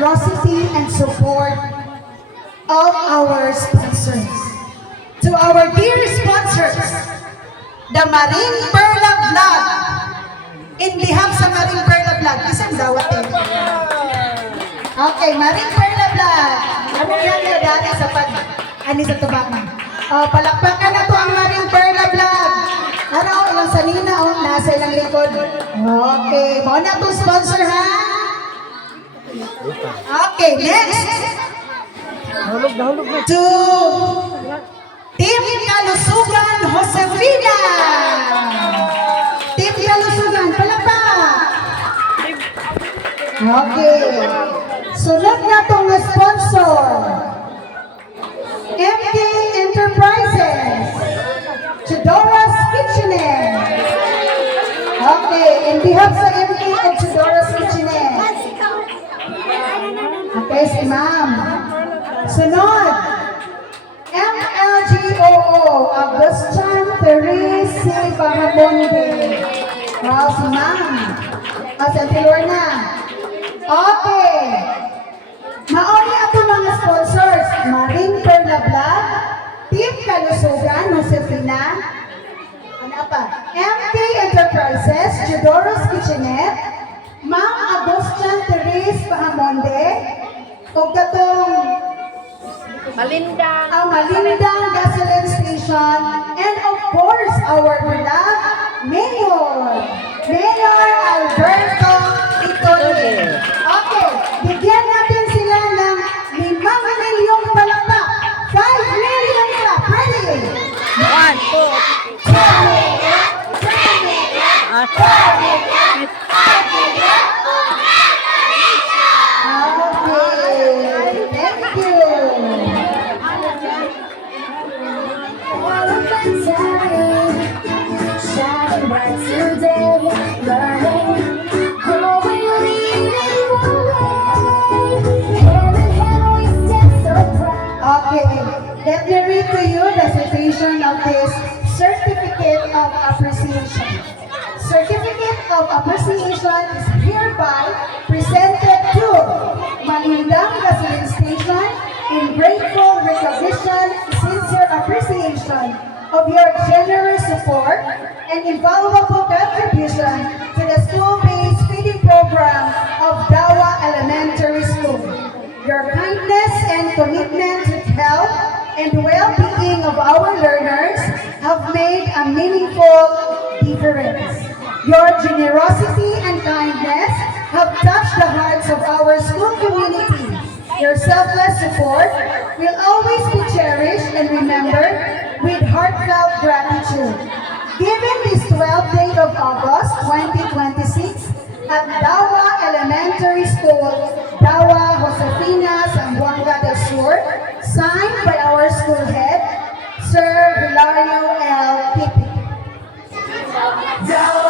generosity and support of our sponsors. To our dear sponsors, the Marine Perla Vlog. In behalf sa Marine Perla Vlog, isang dawat eh. Okay, Marine Perla Vlog. Ano yan na dali sa ani sa tubangan. Palakpakan na to ang Marine Perla Vlog. Ano, ilang sanina, nasa ilang likod. Okay, mo na to sponsor ha. Okay, next. Nahulog na. To Team Kalusugan Josefina. Team Kalusugan, palakpak. Okay. Sunod na itong sponsor. MK Enterprises. Chudora's Kitchenette. Okay, in behalf sa MK at Chudora's Kitchenette. Okay, si Ma'am. Sunod. MLGOO, Agustin Teresi Bahamonde. Wow, si Ma'am. Sa Antilorna. Okay. Maori ato mga sponsors. Marine Perla Vlog, Team Kalusugan, Josefina. Ano pa? MK Enterprises, Chudora's Kitchenette, Ma'am Agustin Teresi Bahamonde, o katong Malindang Gasoline Station, and of course, our beloved Mayor Alberto Itoye. Okay, bigyan natin sila ng 5 milyong palakpak. 5 million ka. Ready? 1, 2, 3. Thank you. Shining bright today, learning, growing, leading the way. Hand in hand we stand so proud. Okay, let me read to you the citation of this Certificate of Appreciation. Certificate of Appreciation is hereby presented to Malindang Gasoline Station in grateful recognition, sincere appreciation of your generous support and invaluable contribution to the school-based feeding program of Dawa Elementary School. Your kindness and commitment to health and well-being of our learners have made a meaningful difference. Your generosity and kindness have touched the hearts of our school community. Your selfless support will always be cherished and remembered with heartfelt gratitude. Given this 12th day of August 2026 at Dawa Elementary School, Dawa Josefina, Zamboanga del Sur, signed by our school head, Sir Hilario L. Pipi. Dawa